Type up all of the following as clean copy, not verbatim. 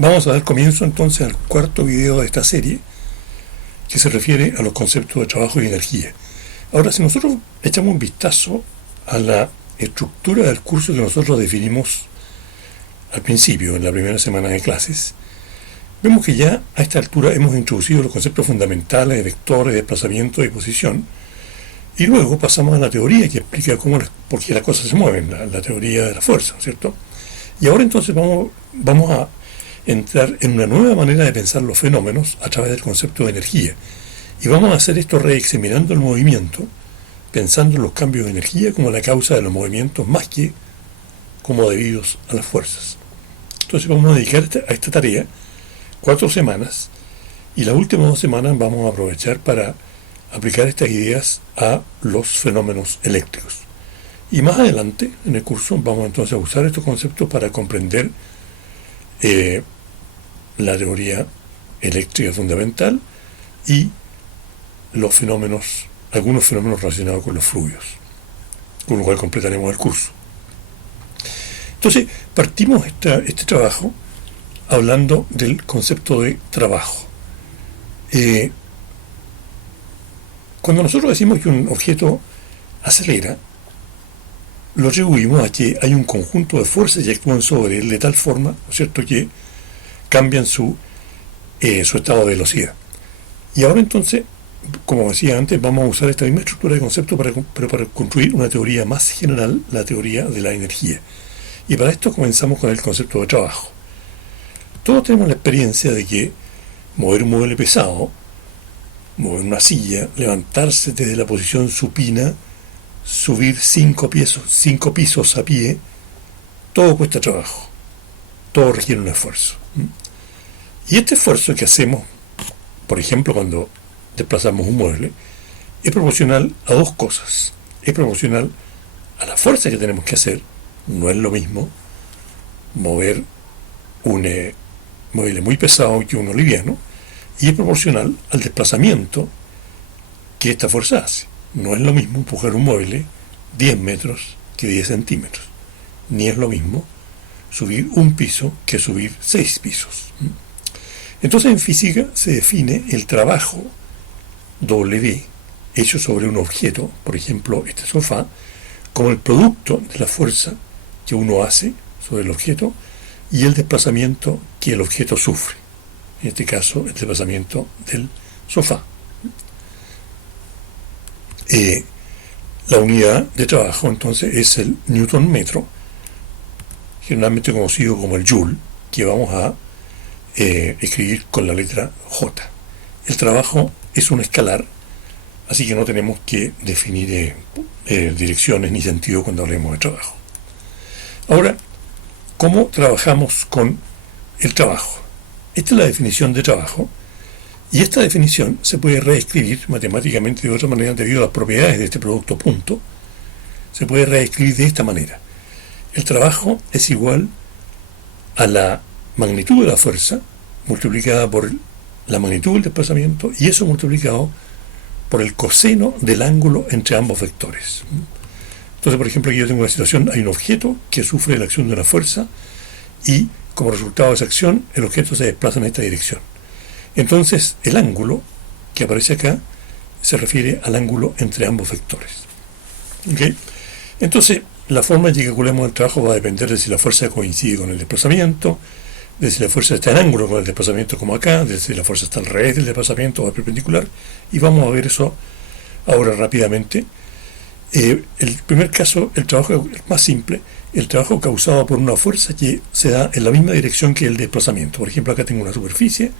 Vamos a dar comienzo entonces al cuarto video de esta serie, que se refiere a los conceptos de trabajo y energía. Ahora, si nosotros echamos un vistazo a la estructura del curso que nosotros definimos al principio, en la primera semana de clases, vemos que ya a esta altura hemos introducido los conceptos fundamentales de vectores, desplazamiento y posición, y luego pasamos a la teoría que explica por qué las cosas se mueven, la teoría de la fuerza, ¿cierto? Y ahora entonces vamos a entrar en una nueva manera de pensar los fenómenos a través del concepto de energía. Y vamos a hacer esto reexaminando el movimiento, pensando en los cambios de energía como la causa de los movimientos más que como debidos a las fuerzas. Entonces vamos a dedicar a esta tarea 4 semanas, y las últimas 2 semanas vamos a aprovechar para aplicar estas ideas a los fenómenos eléctricos. Y más adelante en el curso vamos entonces a usar estos conceptos para comprender la teoría eléctrica fundamental y los fenómenos, algunos fenómenos relacionados con los fluidos, con lo cual completaremos el curso. Entonces, partimos este trabajo hablando del concepto de trabajo. Cuando nosotros decimos que un objeto acelera, lo atribuimos a que hay un conjunto de fuerzas que actúan sobre él de tal forma, ¿no es cierto?, que cambian su estado de velocidad. Y ahora entonces, como decía antes, vamos a usar esta misma estructura de conceptos pero para construir una teoría más general, la teoría de la energía. Y para esto comenzamos con el concepto de trabajo. Todos tenemos la experiencia de que mover un mueble pesado, mover una silla, levantarse desde la posición supina, subir 5 pisos a pie, todo cuesta trabajo, todo requiere un esfuerzo. Y este esfuerzo que hacemos, por ejemplo, cuando desplazamos un mueble, es proporcional a 2 cosas. Es proporcional a la fuerza que tenemos que hacer. No es lo mismo mover un mueble muy pesado que uno liviano, y es proporcional al desplazamiento que esta fuerza hace. No es lo mismo empujar un mueble 10 metros que 10 centímetros, ni es lo mismo subir un piso que subir 6 pisos. Entonces en física se define el trabajo W hecho sobre un objeto, por ejemplo este sofá, como el producto de la fuerza que uno hace sobre el objeto y el desplazamiento que el objeto sufre. En este caso, el desplazamiento del sofá. La unidad de trabajo entonces es el newton metro, generalmente conocido como el joule, que vamos a escribir con la letra J. El trabajo es un escalar, así que no tenemos que definir direcciones ni sentido cuando hablemos de trabajo. Ahora, ¿cómo trabajamos con el trabajo? Esta es la definición de trabajo, y esta definición se puede reescribir matemáticamente de otra manera debido a las propiedades de este producto punto. Se puede reescribir de esta manera. El trabajo es igual a la magnitud de la fuerza multiplicada por la magnitud del desplazamiento, y eso multiplicado por el coseno del ángulo entre ambos vectores. Entonces, por ejemplo, aquí yo tengo una situación, hay un objeto que sufre la acción de una fuerza, y como resultado de esa acción, el objeto se desplaza en esta dirección. Entonces, el ángulo que aparece acá se refiere al ángulo entre ambos vectores. ¿Okay? Entonces, la forma en que calculemos el trabajo va a depender de si la fuerza coincide con el desplazamiento, de si la fuerza está en ángulo con el desplazamiento como acá, de si la fuerza está al revés del desplazamiento o al perpendicular, y vamos a ver eso ahora rápidamente. El primer caso, el trabajo más simple, el trabajo causado por una fuerza que se da en la misma dirección que el desplazamiento. Por ejemplo, acá tengo una superficie,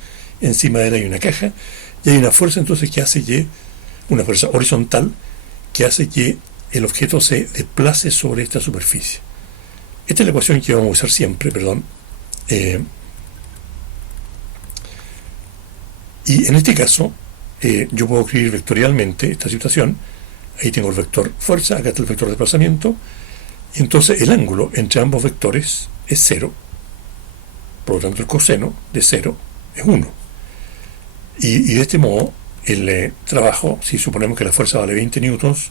encima de él hay una caja, y hay una fuerza entonces que hace que, una fuerza horizontal, que hace que el objeto se desplace sobre esta superficie. Esta es la ecuación que vamos a usar siempre, y en este caso, yo puedo escribir vectorialmente esta situación. Ahí tengo el vector fuerza, acá está el vector desplazamiento, y entonces el ángulo entre ambos vectores es 0, por lo tanto el coseno de 0 es 1. Y de este modo, el trabajo, si suponemos que la fuerza vale 20 newtons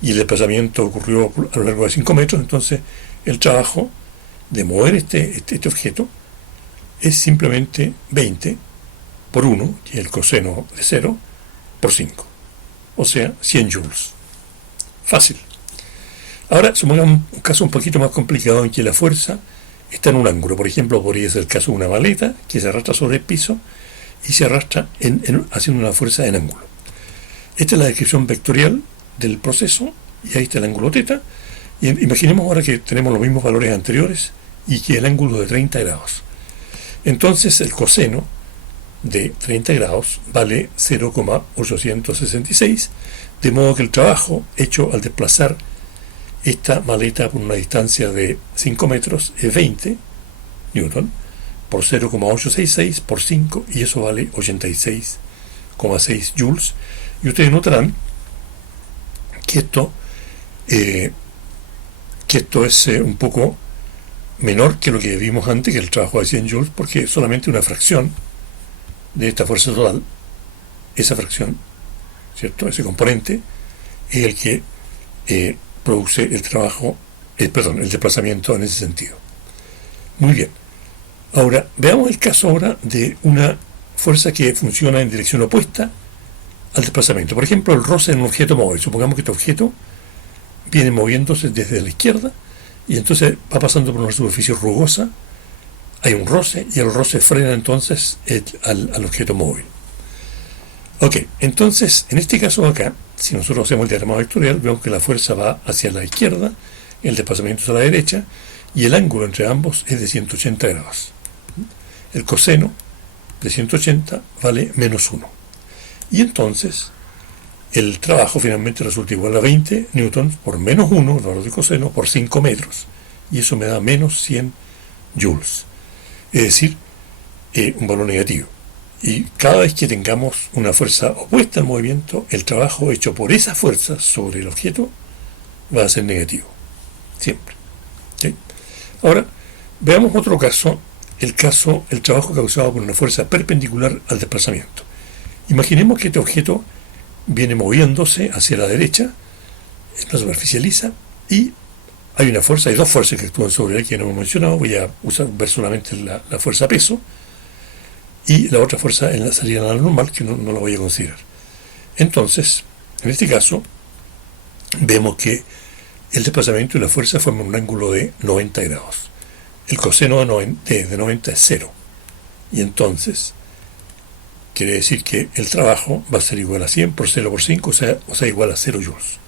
y el desplazamiento ocurrió a lo largo de 5 metros, entonces el trabajo de mover este objeto es simplemente 20 por 1, que es el coseno de 0, por 5. O sea, 100 joules. Fácil. Ahora, supongamos un caso un poquito más complicado en que la fuerza está en un ángulo. Por ejemplo, podría ser el caso de una maleta que se arrastra sobre el piso y se arrastra haciendo una fuerza en ángulo. Esta es la descripción vectorial del proceso y ahí está el ángulo θ. Y imaginemos ahora que tenemos los mismos valores anteriores y que el ángulo de 30 grados. Entonces el coseno de 30 grados vale 0,866, de modo que el trabajo hecho al desplazar esta maleta por una distancia de 5 metros es 20 newton por 0,866 por 5, y eso vale 86,6 joules. Y ustedes notarán que esto es un poco menor que lo que vimos antes, que el trabajo de 100 joules, porque solamente una fracción de esta fuerza total, esa fracción, ¿cierto? Ese componente es el que produce el trabajo, el desplazamiento en ese sentido. Muy bien. Ahora, veamos el caso ahora de una fuerza que funciona en dirección opuesta al desplazamiento. Por ejemplo, el roce en un objeto móvil. Supongamos que este objeto viene moviéndose desde la izquierda y entonces va pasando por una superficie rugosa, hay un roce y el roce frena entonces al objeto móvil. Ok, entonces en este caso acá, si nosotros hacemos el diagrama vectorial, vemos que la fuerza va hacia la izquierda, el desplazamiento es a la derecha y el ángulo entre ambos es de 180 grados. El coseno de 180 vale menos 1. Y entonces el trabajo finalmente resulta igual a 20 newtons por menos 1, el valor de coseno, por 5 metros. Y eso me da menos 100 joules. Es decir, un valor negativo. Y cada vez que tengamos una fuerza opuesta al movimiento, el trabajo hecho por esa fuerza sobre el objeto va a ser negativo. Siempre. ¿Sí? Ahora, veamos otro caso, el trabajo causado por una fuerza perpendicular al desplazamiento. Imaginemos que este objeto viene moviéndose hacia la derecha en una superficie lisa y hay una fuerza, hay dos fuerzas que actúan sobre él que no hemos mencionado. Voy a ver solamente la fuerza peso y la otra fuerza en la salida a la normal, que no la voy a considerar. Entonces, en este caso, vemos que el desplazamiento y la fuerza forman un ángulo de 90 grados. El coseno de 90 es 0. Y entonces quiere decir que el trabajo va a ser igual a 100 por 0 por 5, o sea igual a 0 joules.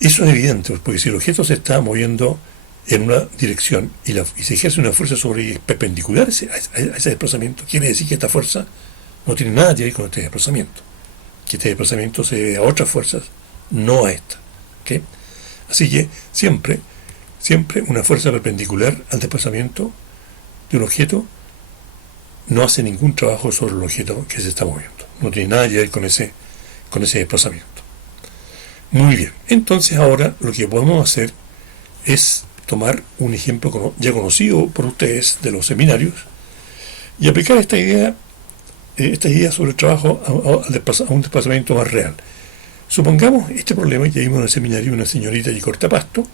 Eso es evidente, porque si el objeto se está moviendo en una dirección y se ejerce una fuerza sobre perpendicular a ese desplazamiento, quiere decir que esta fuerza no tiene nada que ver con este desplazamiento, que este desplazamiento se debe a otras fuerzas, no a esta. ¿Okay? Así que siempre una fuerza perpendicular al desplazamiento de un objeto no hace ningún trabajo sobre el objeto que se está moviendo. No tiene nada que ver con ese desplazamiento. Muy bien. Entonces ahora lo que podemos hacer es tomar un ejemplo ya conocido por ustedes de los seminarios y aplicar esta idea sobre el trabajo a un desplazamiento más real. Supongamos este problema que vimos en el seminario, una señorita que corta pasto,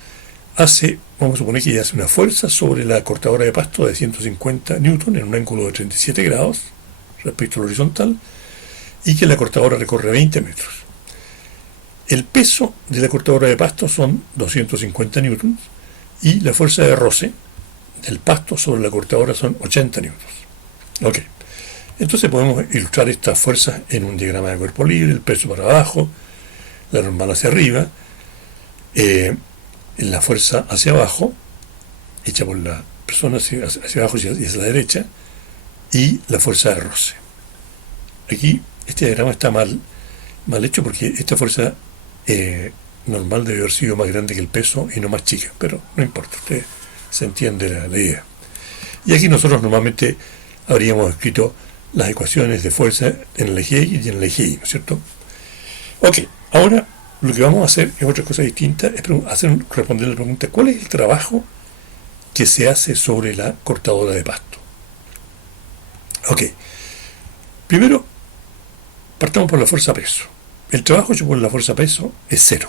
vamos a suponer que ella hace una fuerza sobre la cortadora de pasto de 150 newton en un ángulo de 37 grados respecto al horizontal y que la cortadora recorre 20 metros. El peso de la cortadora de pasto son 250 newtons y la fuerza de roce del pasto sobre la cortadora son 80 newtons. Ok. Entonces podemos ilustrar estas fuerzas en un diagrama de cuerpo libre, el peso para abajo, la normal hacia arriba, la fuerza hacia abajo, hecha por la persona hacia abajo y hacia la derecha, y la fuerza de roce. Aquí este diagrama está mal hecho porque esta fuerza normal debe haber sido más grande que el peso y no más chica, pero no importa, usted se entiende la idea. Y aquí nosotros normalmente habríamos escrito las ecuaciones de fuerza en el eje X y en el eje Y, ¿no es cierto? Ok, ahora lo que vamos a hacer es otra cosa distinta, es responder la pregunta: ¿cuál es el trabajo que se hace sobre la cortadora de pasto? Ok, primero partamos por la fuerza peso. El trabajo hecho por la fuerza peso es 0,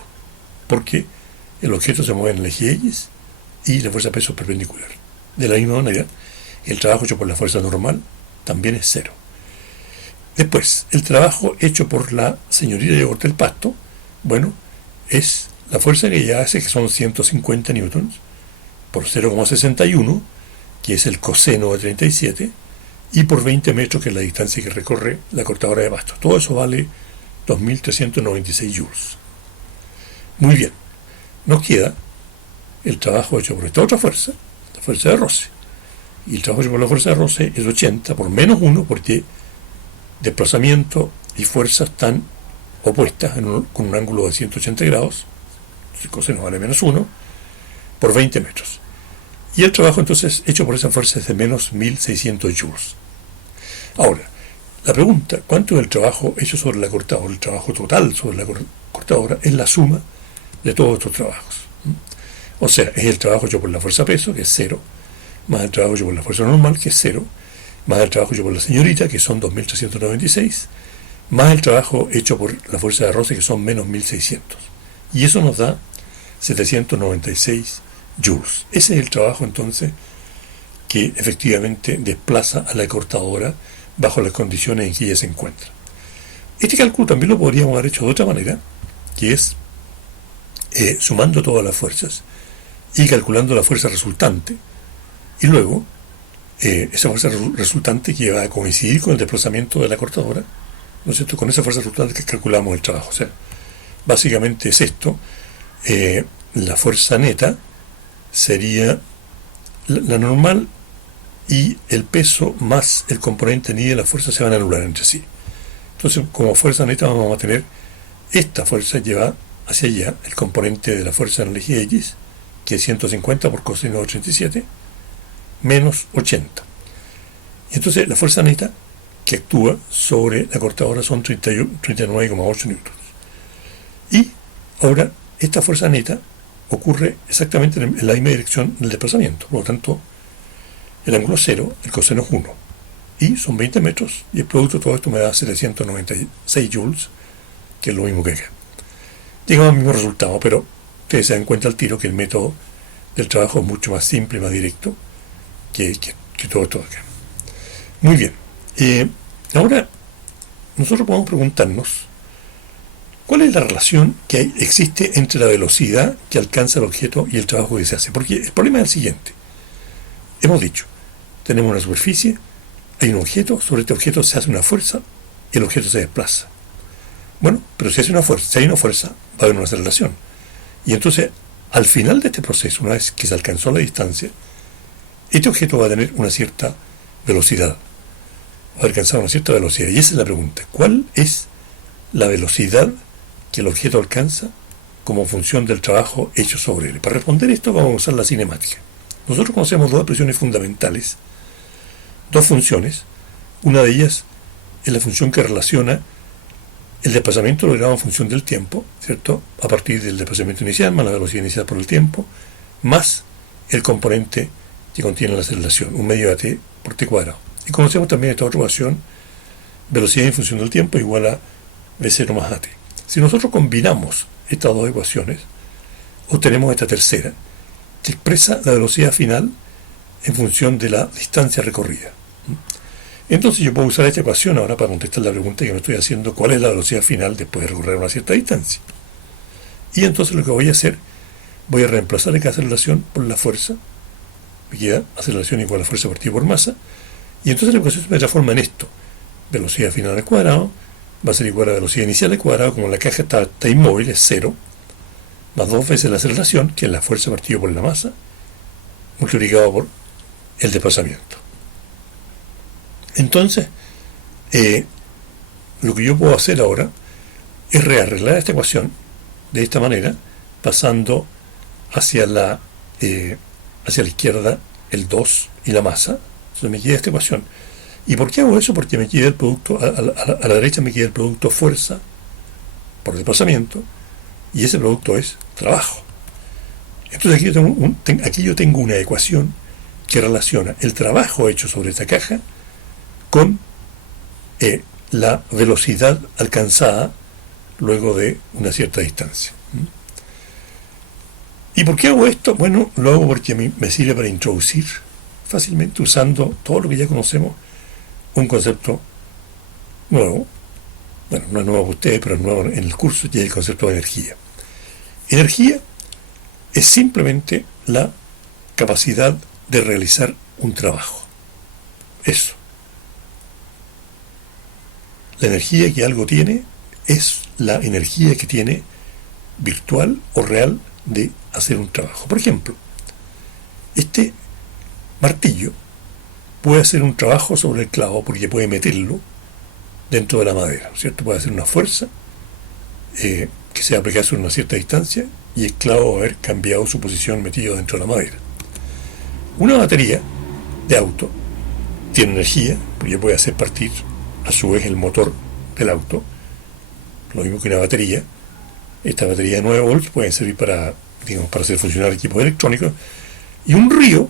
porque el objeto se mueve en el eje X y la fuerza peso es perpendicular. De la misma manera El trabajo hecho por la fuerza normal también es 0. Después, el trabajo hecho por la señorita que corta el pasto, bueno, es la fuerza que ella hace, que son 150 newtons, por 0,61, que es el coseno de 37, y por 20 metros, que es la distancia que recorre la cortadora de pasto. Todo eso vale 2.396 joules. Muy bien, nos queda el trabajo hecho por esta otra fuerza, la fuerza de roce. Y el trabajo hecho por la fuerza de roce es 80 por menos 1, porque desplazamiento y fuerza están opuestas con un ángulo de 180 grados, el coseno vale menos 1, por 20 metros. Y el trabajo entonces hecho por esa fuerza es de menos 1.600 joules. Ahora, la pregunta, ¿cuánto es el trabajo hecho sobre la cortadora? El trabajo total sobre la cortadora es la suma de todos estos trabajos. O sea, es el trabajo hecho por la fuerza peso, que es 0, más el trabajo hecho por la fuerza normal, que es 0, más el trabajo hecho por la señorita, que son 2.396, más el trabajo hecho por la fuerza de roce, que son menos 1.600. Y eso nos da 796 joules. Ese es el trabajo, entonces, que efectivamente desplaza a la cortadora bajo las condiciones en que ella se encuentra. Este cálculo también lo podríamos haber hecho de otra manera, que es sumando todas las fuerzas y calculando la fuerza resultante, y luego esa fuerza resultante que va a coincidir con el desplazamiento de la cortadora, ¿no es cierto? Con esa fuerza resultante que calculamos el trabajo. O sea, básicamente es esto. La fuerza neta sería la normal, y el peso más el componente ni de la fuerza se van a anular entre sí. Entonces, como fuerza neta vamos a tener esta fuerza que va hacia allá, el componente de la fuerza en el eje X, que es 150 por coseno de 37, menos 80. Y entonces la fuerza neta que actúa sobre la cortadora son 39,8 newtons. Y ahora esta fuerza neta ocurre exactamente en la misma dirección del desplazamiento. Por lo tanto, el ángulo 0, el coseno es 1. Y son 20 metros, y el producto de todo esto me da 796 joules, que es lo mismo que acá. Llegamos al mismo resultado, pero ustedes se dan cuenta al tiro que el método del trabajo es mucho más simple y más directo que todo esto de acá. Muy bien. Ahora, nosotros podemos preguntarnos ¿cuál es la relación que existe entre la velocidad que alcanza el objeto y el trabajo que se hace? Porque el problema es el siguiente. Hemos dicho, tenemos una superficie, hay un objeto, sobre este objeto se hace una fuerza y el objeto se desplaza. Bueno, pero si hay una fuerza, va a haber una aceleración. Y entonces, al final de este proceso, una vez que se alcanzó la distancia, este objeto va a tener una cierta velocidad. Va a alcanzar una cierta velocidad. Y esa es la pregunta. ¿Cuál es la velocidad que el objeto alcanza como función del trabajo hecho sobre él? Para responder esto vamos a usar la cinemática. Nosotros conocemos dos expresiones fundamentales, dos funciones. Una de ellas es la función que relaciona el desplazamiento logrado en función del tiempo, ¿cierto? A partir del desplazamiento inicial, más la velocidad inicial por el tiempo, más el componente que contiene la aceleración, un medio de t por t cuadrado. Y conocemos también esta otra ecuación, velocidad en función del tiempo igual a v0 más at. Si nosotros combinamos estas dos ecuaciones, obtenemos esta tercera, que expresa la velocidad final en función de la distancia recorrida. Entonces yo puedo usar esta ecuación ahora para contestar la pregunta que me estoy haciendo: ¿cuál es la velocidad final después de recorrer una cierta distancia? Y entonces lo que voy a hacer, voy a reemplazar esta aceleración por la fuerza. Me queda aceleración igual a fuerza partida por masa. Y entonces la ecuación se me transforma en esto. Velocidad final al cuadrado va a ser igual a velocidad inicial al cuadrado, como la caja está inmóvil, es 0, más 2 veces la aceleración, que es la fuerza partida por la masa, multiplicado por el desplazamiento. Entonces, lo que yo puedo hacer ahora es rearreglar esta ecuación de esta manera, pasando hacia la izquierda el 2 y la masa. Entonces me queda esta ecuación. ¿Y por qué hago eso? Porque me queda el producto, a la derecha me queda el producto fuerza por desplazamiento, y ese producto es trabajo. Entonces aquí yo tengo una ecuación que relaciona el trabajo hecho sobre esta caja con la velocidad alcanzada luego de una cierta distancia. ¿Y por qué hago esto? Bueno, lo hago porque a mí me sirve para introducir fácilmente usando todo lo que ya conocemos, un concepto nuevo. Bueno, no es nuevo para ustedes, pero es nuevo en el curso, y es el concepto de energía. Energía es simplemente la capacidad de realizar un trabajo. Eso. La energía que algo tiene es la energía que tiene virtual o real de hacer un trabajo. Por ejemplo, este martillo puede hacer un trabajo sobre el clavo porque puede meterlo dentro de la madera, ¿cierto? Puede hacer una fuerza que se aplica sobre una cierta distancia y el clavo va a haber cambiado su posición metido dentro de la madera. Una batería de auto tiene energía porque puede hacer partir a su vez el motor del auto, lo mismo que una batería. Esta batería de 9 volts puede servir para hacer funcionar equipos electrónicos. Y un río,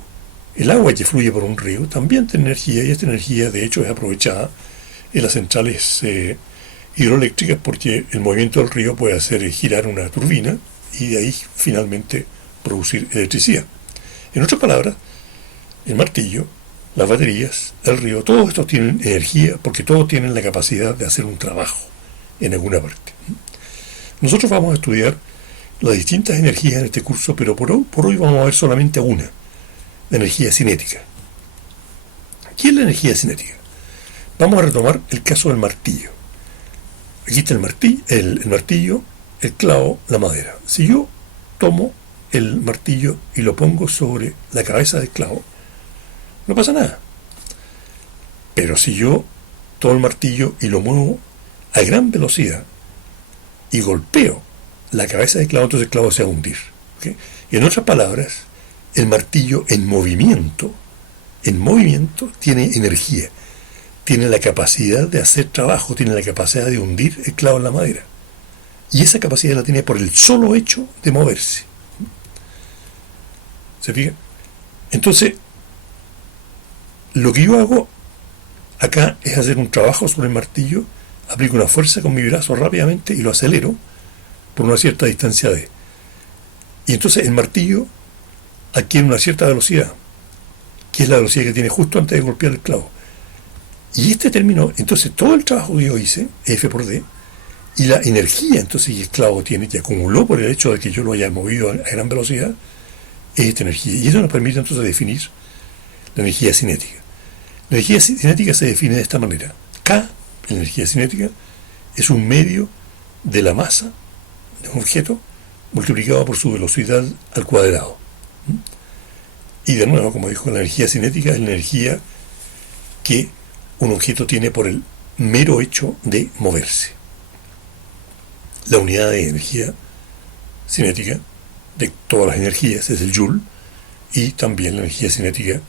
el agua que fluye por un río, también tiene energía, y esta energía de hecho es aprovechada en las centrales hidroeléctricas porque el movimiento del río puede hacer girar una turbina y de ahí finalmente producir electricidad. En otras palabras, el martillo, las baterías, el río, todos estos tienen energía porque todos tienen la capacidad de hacer un trabajo en alguna parte. Nosotros vamos a estudiar las distintas energías en este curso, pero por hoy vamos a ver solamente una, la energía cinética. ¿Qué es la energía cinética? Vamos a retomar el caso del martillo. Aquí está el martillo, el clavo, la madera. Si yo tomo el martillo y lo pongo sobre la cabeza del clavo, no pasa nada. Pero si yo tomo el martillo y lo muevo a gran velocidad y golpeo la cabeza del clavo, entonces el clavo se va a hundir. ¿Okay? Y en otras palabras, el martillo en movimiento tiene energía, tiene la capacidad de hacer trabajo, tiene la capacidad de hundir el clavo en la madera. Y esa capacidad la tiene por el solo hecho de moverse. ¿Se fijan? Entonces, lo que yo hago acá es hacer un trabajo sobre el martillo, aplico una fuerza con mi brazo rápidamente y lo acelero por una cierta distancia d. Y entonces el martillo adquiere una cierta velocidad, que es la velocidad que tiene justo antes de golpear el clavo. Y este término, entonces todo el trabajo que yo hice, F por D, y la energía entonces que el clavo tiene, que acumuló por el hecho de que yo lo haya movido a gran velocidad, es esta energía. Y eso nos permite entonces definir la energía cinética. La energía cinética se define de esta manera. K, la energía cinética, es un medio de la masa de un objeto multiplicado por su velocidad al cuadrado. Y de nuevo, como dijo, la energía cinética es la energía que un objeto tiene por el mero hecho de moverse. La unidad de energía cinética de todas las energías es el joule, y también la energía cinética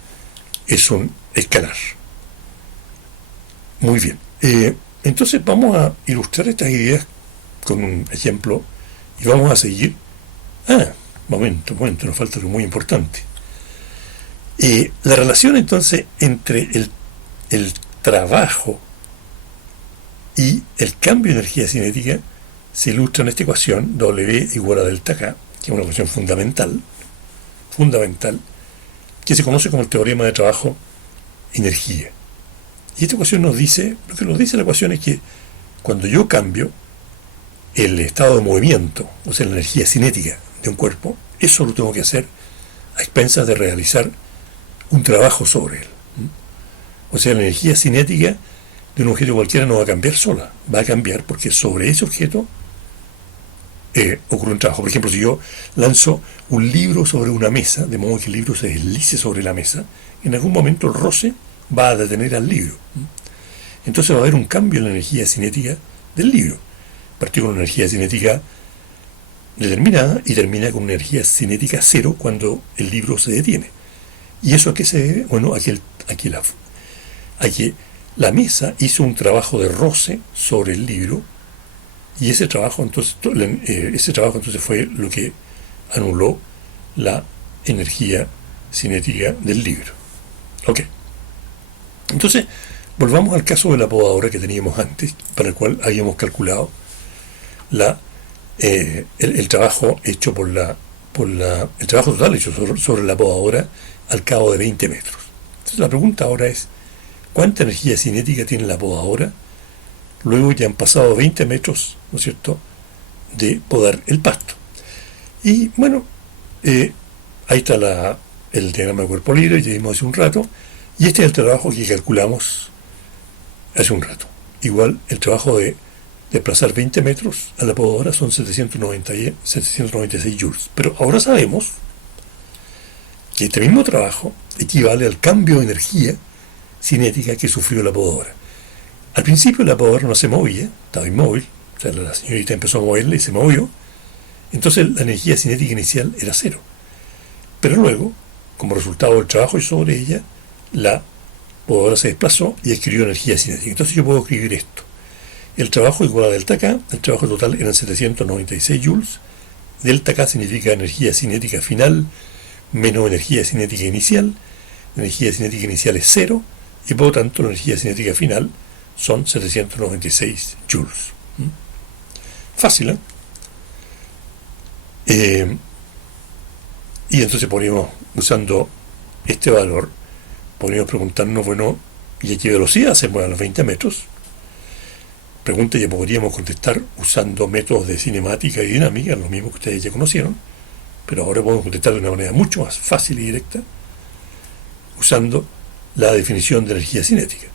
es un escalar. Muy bien. Entonces vamos a ilustrar estas ideas con un ejemplo y vamos a seguir. Momento, nos falta algo muy importante. La relación entonces entre el trabajo y el cambio de energía cinética se ilustra en esta ecuación W igual a delta K, que es una ecuación fundamental, que se conoce como el teorema de trabajo-energía. Y esta ecuación lo que nos dice la ecuación es que cuando yo cambio el estado de movimiento, o sea, la energía cinética de un cuerpo, eso lo tengo que hacer a expensas de realizar un trabajo sobre él. O sea, la energía cinética de un objeto cualquiera no va a cambiar sola, va a cambiar porque sobre ese objeto ocurre un trabajo. Por ejemplo, si yo lanzo un libro sobre una mesa, de modo que el libro se deslice sobre la mesa, en algún momento el roce va a detener al libro. Entonces va a haber un cambio en la energía cinética del libro. Partió con una energía cinética determinada y termina con una energía cinética cero cuando el libro se detiene. ¿Y eso a qué se debe? Bueno, a que la mesa hizo un trabajo de roce sobre el libro, y ese trabajo entonces fue lo que anuló la energía cinética del libro. Ok. Entonces, volvamos al caso de la podadora que teníamos antes, para el cual habíamos calculado el trabajo hecho el trabajo total hecho sobre la podadora al cabo de 20 metros. Entonces la pregunta ahora es, ¿cuánta energía cinética tiene la podadora? Luego ya han pasado 20 metros, ¿no es cierto?, de podar el pasto. Y bueno, ahí está el diagrama de cuerpo libre, ya vimos hace un rato, y este es el trabajo que calculamos hace un rato. Igual el trabajo de desplazar 20 metros a la podadora son 796 joules. Pero ahora sabemos que este mismo trabajo equivale al cambio de energía cinética que sufrió la podadora. Al principio la podadora no se movía, estaba inmóvil, o sea, la señorita empezó a moverla y se movió, entonces la energía cinética inicial era cero. Pero luego, como resultado del trabajo sobre ella, la podadora se desplazó y adquirió energía cinética. Entonces yo puedo escribir esto. El trabajo igual a delta K, el trabajo total eran 796 joules, delta K significa energía cinética final menos energía cinética inicial, la energía cinética inicial es cero, y por lo tanto la energía cinética final son 796 joules. Fácil, y entonces podríamos, usando este valor, podríamos preguntarnos, bueno, ¿y a qué velocidad se mueve a los 20 metros? Pregunta que podríamos contestar usando métodos de cinemática y dinámica, los mismos que ustedes ya conocieron, pero ahora podemos contestar de una manera mucho más fácil y directa, usando la definición de energía cinética.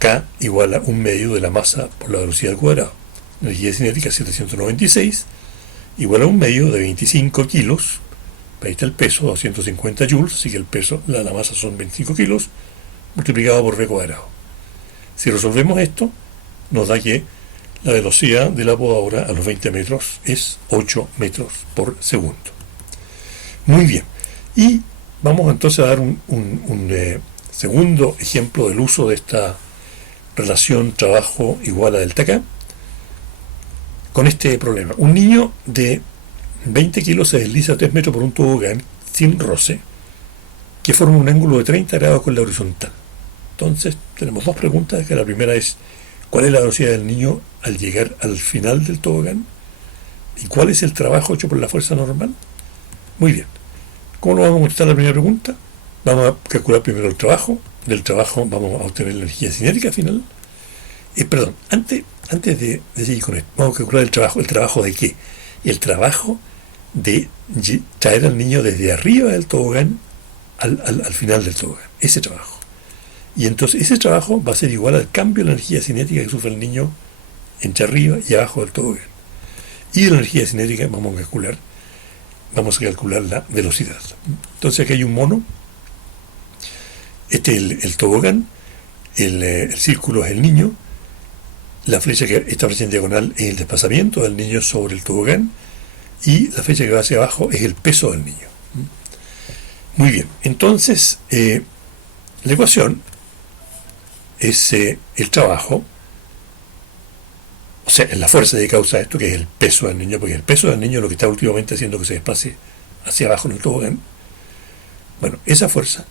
K igual a 1/2 de la masa por la velocidad al cuadrado. Energía cinética 796 igual a 1/2 de 25 kilos. Ahí está el peso, 250 joules, así que el peso, la masa son 25 kilos, multiplicado por v cuadrado. Si resolvemos esto, nos da que la velocidad de la podadora a los 20 metros es 8 metros por segundo. Muy bien. Y vamos entonces a dar un segundo ejemplo del uso de esta relación trabajo igual a delta K con este problema. Un niño de 20 kilos se desliza 3 metros por un tobogán sin roce que forma un ángulo de 30 grados con la horizontal. Entonces tenemos dos preguntas, que la primera es ¿cuál es la velocidad del niño al llegar al final del tobogán? ¿Y cuál es el trabajo hecho por la fuerza normal? Muy bien. ¿Cómo lo vamos a contestar la primera pregunta? Vamos a calcular primero el trabajo. Del trabajo vamos a obtener la energía cinética final. Antes de seguir con esto, vamos a calcular el trabajo. ¿El trabajo de qué? El trabajo de traer al niño desde arriba del tobogán al final del tobogán. Ese trabajo. Y entonces ese trabajo va a ser igual al cambio de la energía cinética que sufre el niño entre arriba y abajo del tobogán. Y de la energía cinética vamos a calcular la velocidad. Entonces aquí hay un mono. Este es el tobogán. El círculo es el niño. Esta flecha en diagonal es el desplazamiento del niño sobre el tobogán. Y la flecha que va hacia abajo es el peso del niño. Muy bien. Entonces, la ecuación es el trabajo, o sea, es la fuerza de causa de esto, que es el peso del niño, porque el peso del niño es lo que está últimamente haciendo que se desplace hacia abajo en el tobogán. Bueno, esa fuerza,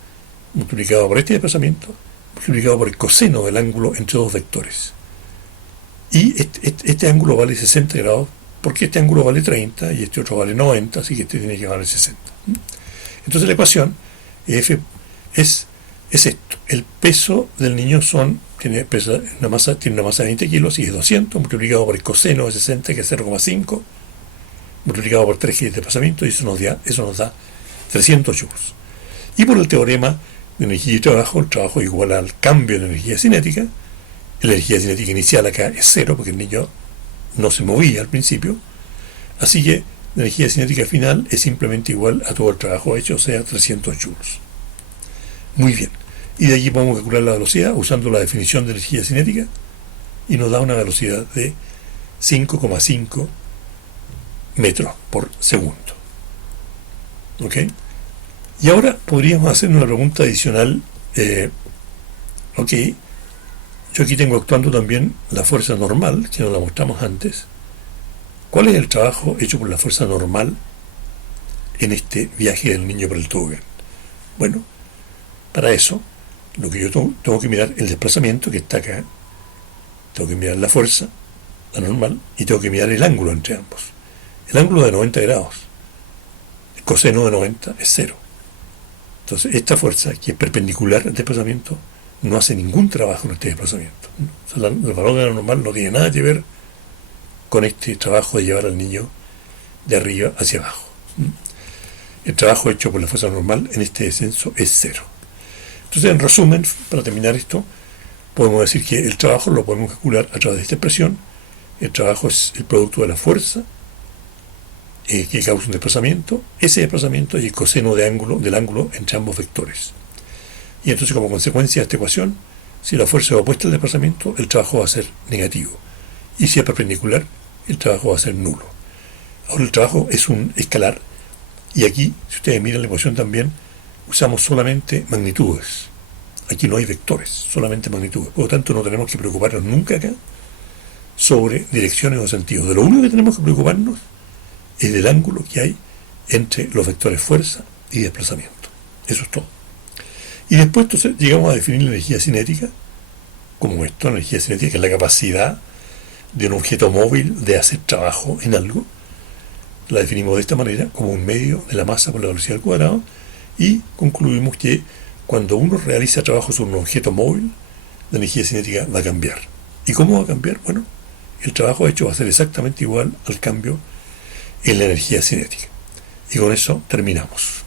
multiplicado por este desplazamiento, multiplicado por el coseno del ángulo entre dos vectores. Y este ángulo vale 60 grados, porque este ángulo vale 30 y este otro vale 90, así que este tiene que valer 60. Entonces la ecuación F es esto. El peso del niño tiene una masa de 20 kilos y es 200, multiplicado por el coseno de 60, que es 0,5, multiplicado por 3, que es el desplazamiento, y eso nos da 300 joules. Y por el teorema de energía y trabajo, el trabajo es igual al cambio de energía cinética. La energía cinética inicial acá es cero, porque el niño no se movía al principio. Así que la energía cinética final es simplemente igual a todo el trabajo hecho, o sea, 300 joules. Muy bien. Y de allí podemos calcular la velocidad usando la definición de energía cinética y nos da una velocidad de 5,5 metros por segundo. ¿Ok? Y ahora podríamos hacer una pregunta adicional. Ok, yo aquí tengo actuando también la fuerza normal, que nos la mostramos antes. ¿Cuál es el trabajo hecho por la fuerza normal en este viaje del niño por el tobogán? Bueno, para eso, lo que yo tengo que mirar el desplazamiento que está acá, tengo que mirar la fuerza, la normal, y tengo que mirar el ángulo entre ambos. El ángulo de 90 grados, el coseno de 90 es 0. Entonces, esta fuerza, que es perpendicular al desplazamiento, no hace ningún trabajo en este desplazamiento. O sea, el valor de la normal no tiene nada que ver con este trabajo de llevar al niño de arriba hacia abajo. El trabajo hecho por la fuerza normal en este descenso es cero. Entonces, en resumen, para terminar esto, podemos decir que el trabajo lo podemos calcular a través de esta expresión. El trabajo es el producto de la fuerza que causa un desplazamiento, ese desplazamiento y el coseno del ángulo entre ambos vectores. Y entonces, como consecuencia de esta ecuación, si la fuerza es opuesta al desplazamiento, el trabajo va a ser negativo. Y si es perpendicular, el trabajo va a ser nulo. Ahora, el trabajo es un escalar, y aquí, si ustedes miran la ecuación también, usamos solamente magnitudes. Aquí no hay vectores, solamente magnitudes. Por lo tanto, no tenemos que preocuparnos nunca acá sobre direcciones o sentidos. De lo único que tenemos que preocuparnos es del ángulo que hay entre los vectores fuerza y desplazamiento. Eso es todo. Y después entonces llegamos a definir la energía cinética como esto, la energía cinética, que es la capacidad de un objeto móvil de hacer trabajo en algo. La definimos de esta manera, como un medio de la masa por la velocidad al cuadrado, y concluimos que cuando uno realiza trabajo sobre un objeto móvil, la energía cinética va a cambiar. ¿Y cómo va a cambiar? Bueno, el trabajo hecho va a ser exactamente igual al cambio en la energía cinética. Y con eso terminamos.